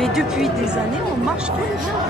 Mais depuis des années, on marche tous les jours.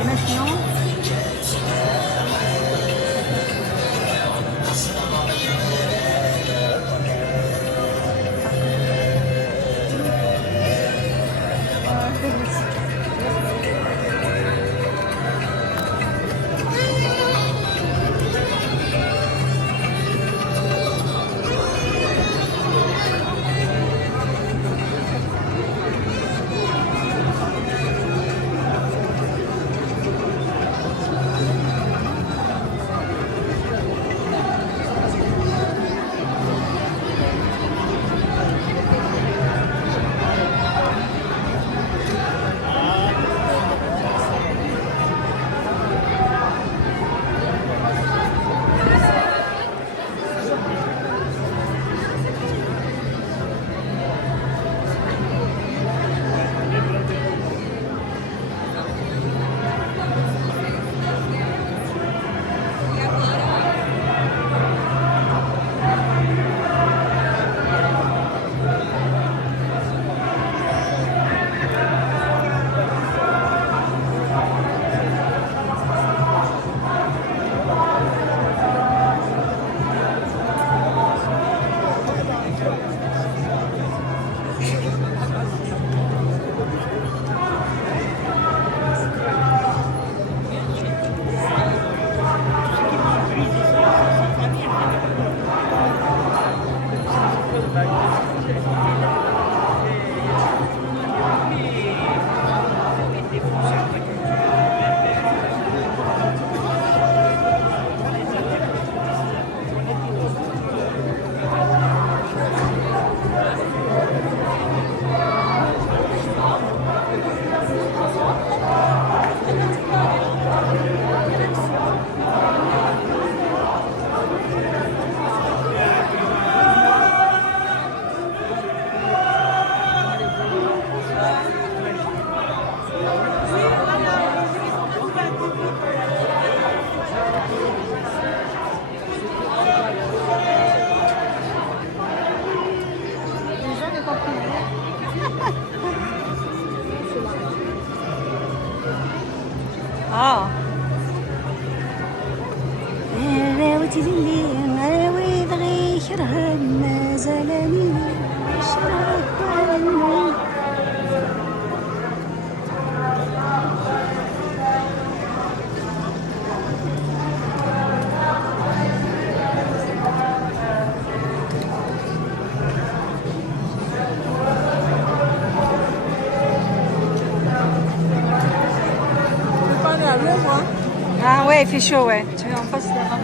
Et maintenant, اه راوتي لي راوي بغي شرها ما زالني شرها Ah ouais, il fait chaud, ouais. Tu veux en face là-bas.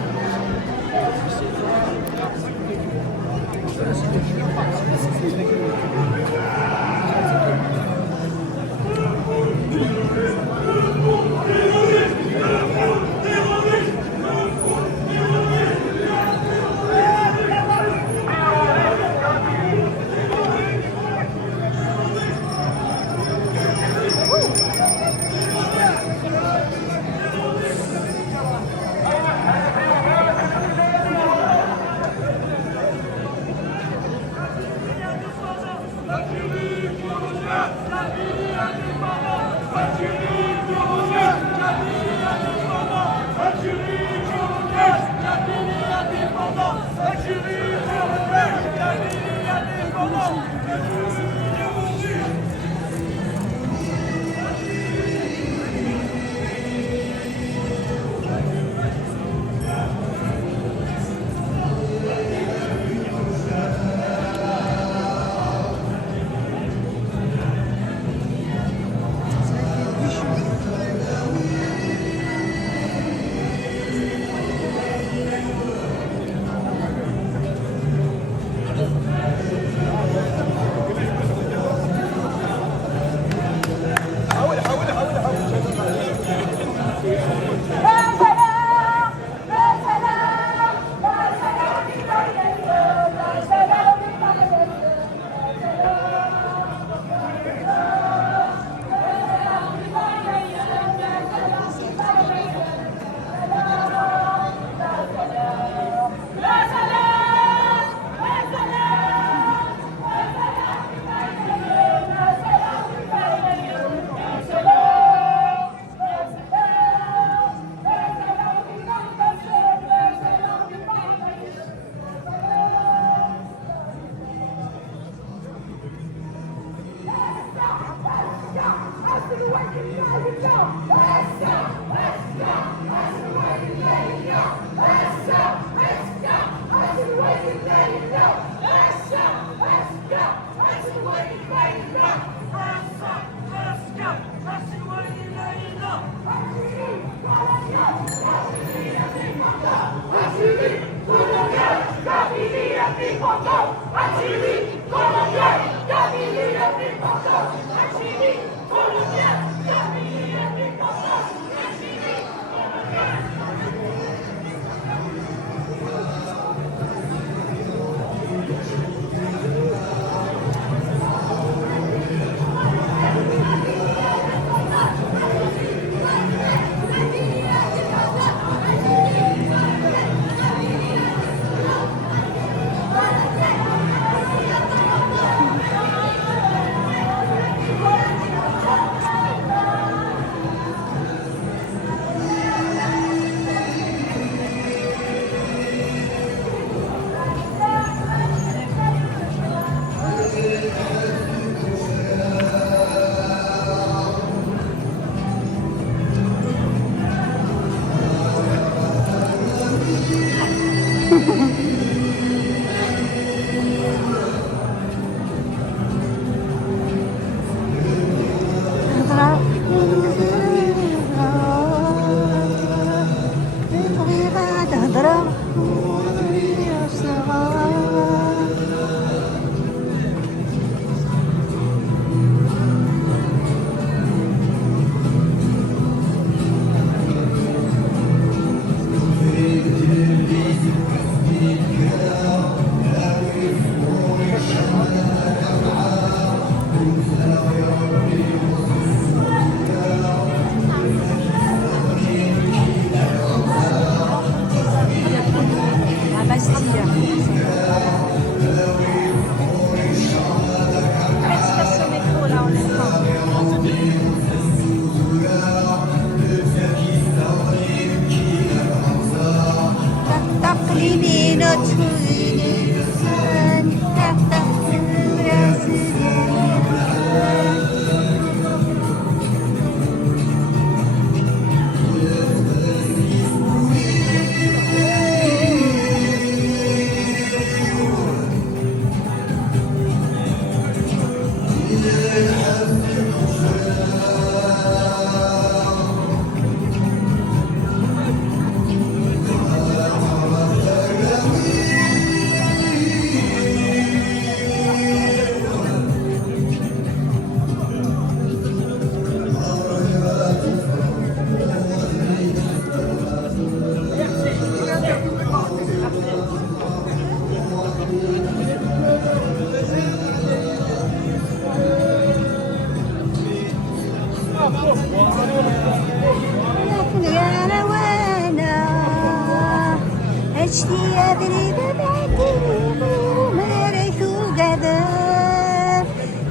هاتشتي يا بريدة بعديني ومارثو قدا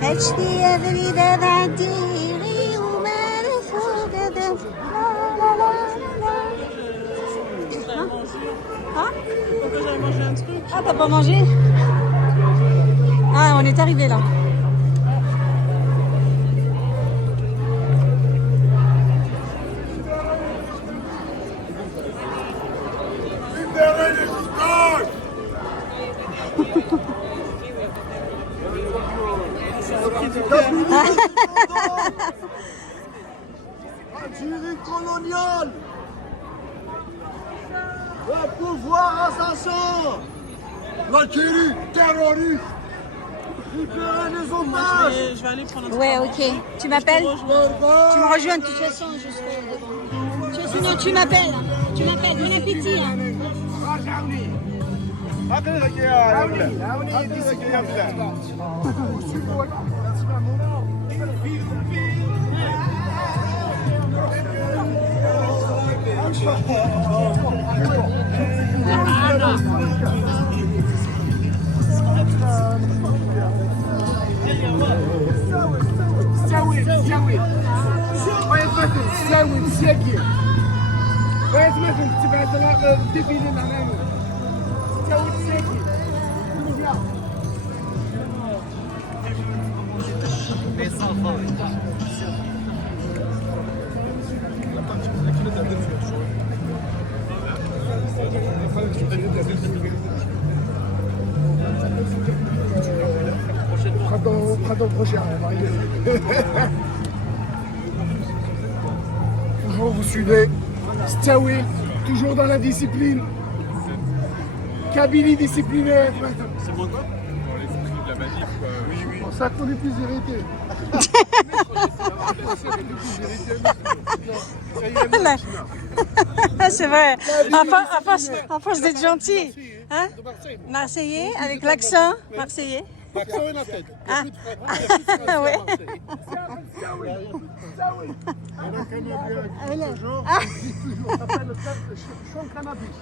هاتشتي يا بريدة بعديني ومارثو قدا لا لا لا لا. Hein? Ah, t'as pas mangé? Ah, on est arrivé là. Algérie coloniale. Le pouvoir assassin. L'Algérie terroriste. Libérer les otages. Je vais aller prendre un Ouais, ok. Tu m'appelles? Tu me rejoins de toute façon. Je serai... Sinon, tu m'appelles. Tu m'appelles. Bon appétit. Hein. Printemps prochain, on va y aller. Toujours vous suivez. Stawi, toujours dans la discipline. Kabylie discipliné. C'est moi quoi? Dans les esprits de la magie, quoi. Oui, oui. C'est pour ça qu'on est plus irrité. C'est vrai. À force d'être gentil. Hein? Marseillais, avec l'accent marseillais. L'accent et la tête. Ah. Ouais. Toujours, ça s'appelle le chant cannabis.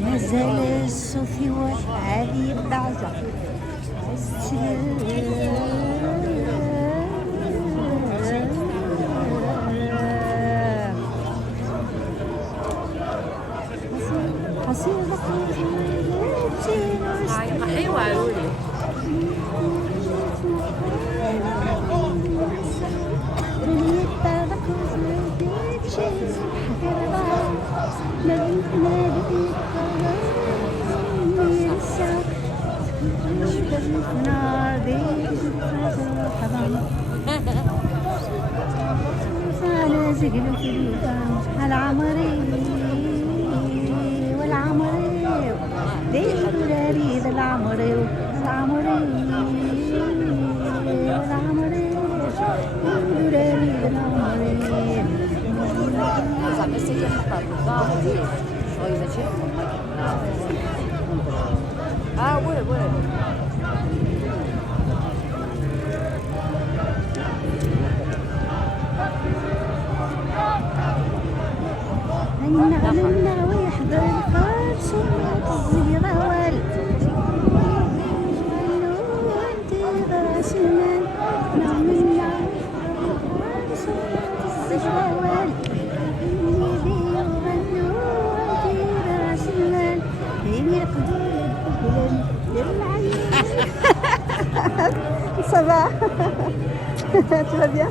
مازال الصوفي وحالي بعزة العمري والعمري ديري العمري والعمري والعمري ديري العمري زعما سيدي الحقاب الظاهري شويه ماشي وي منا ويحضر الفرش الزهرة والد وانت غاسمان منا الفرش الزهرة والد يدي وغنو وانت غاسمان بين يقدر العين. Ça va? Tu vas bien?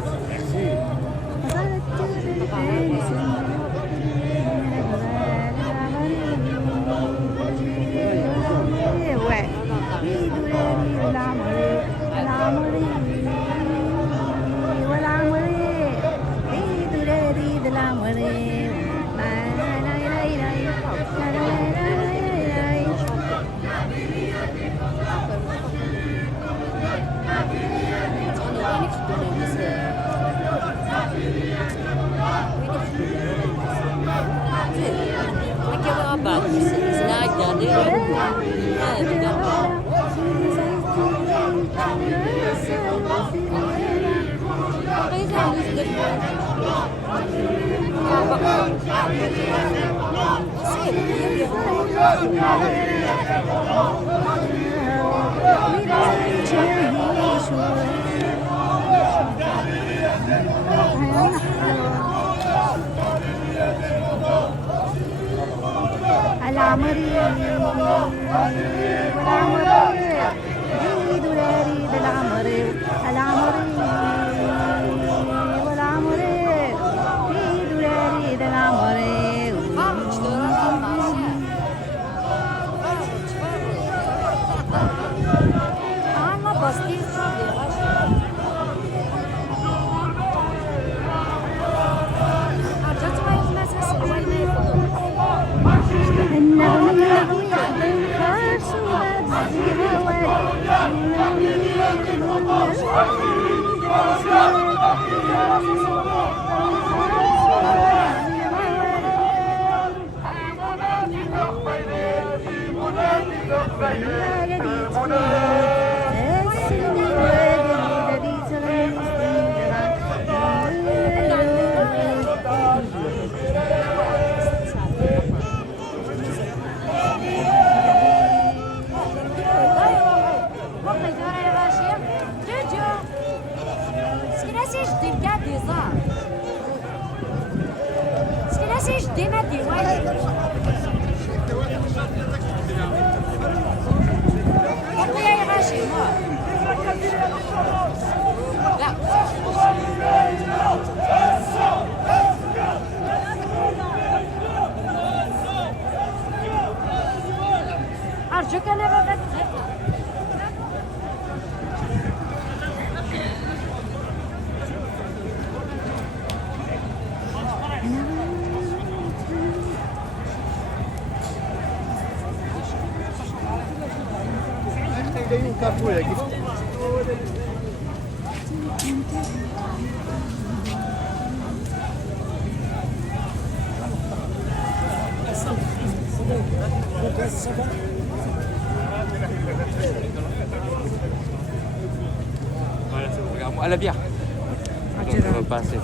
Voilà, c'est bon, regarde-moi. À la bière. Donc, ça va passer.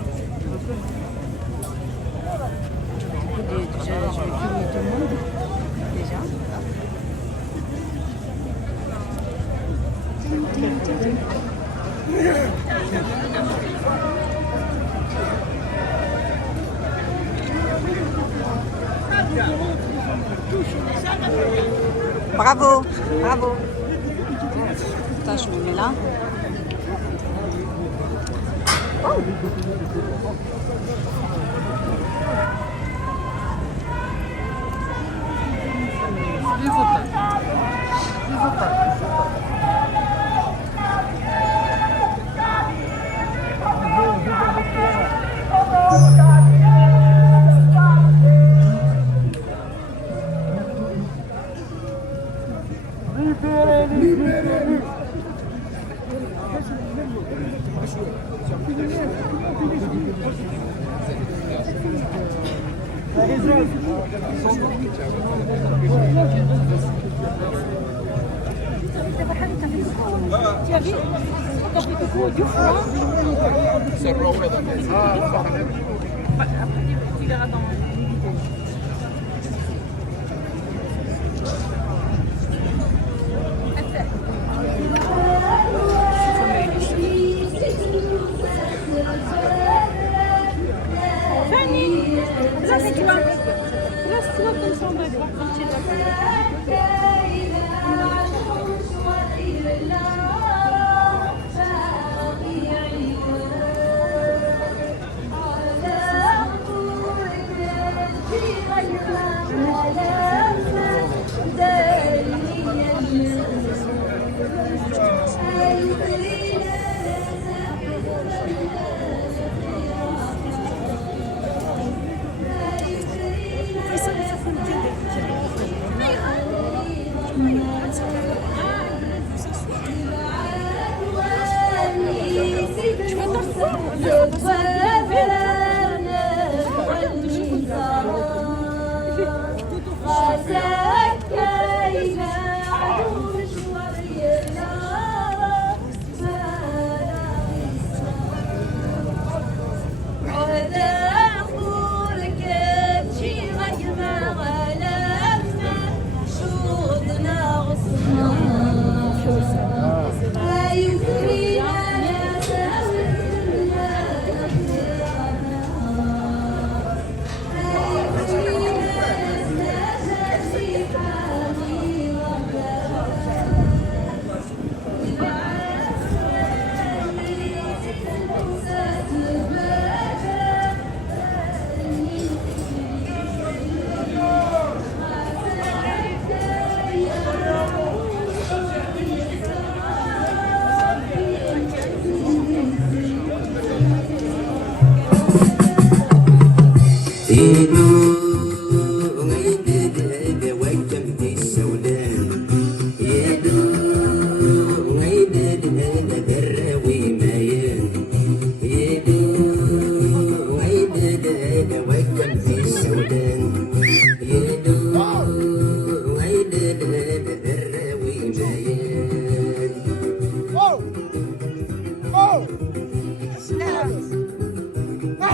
Déjà, je vais filmer tout le monde. Déjà. Bravo, bravo. Attends, je me mets là. Oh.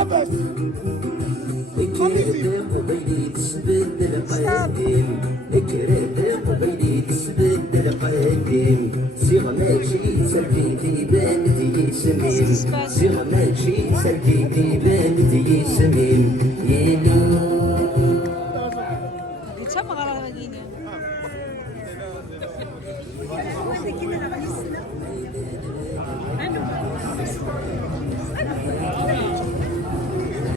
Abbas. Geçen mi karar verdiğini?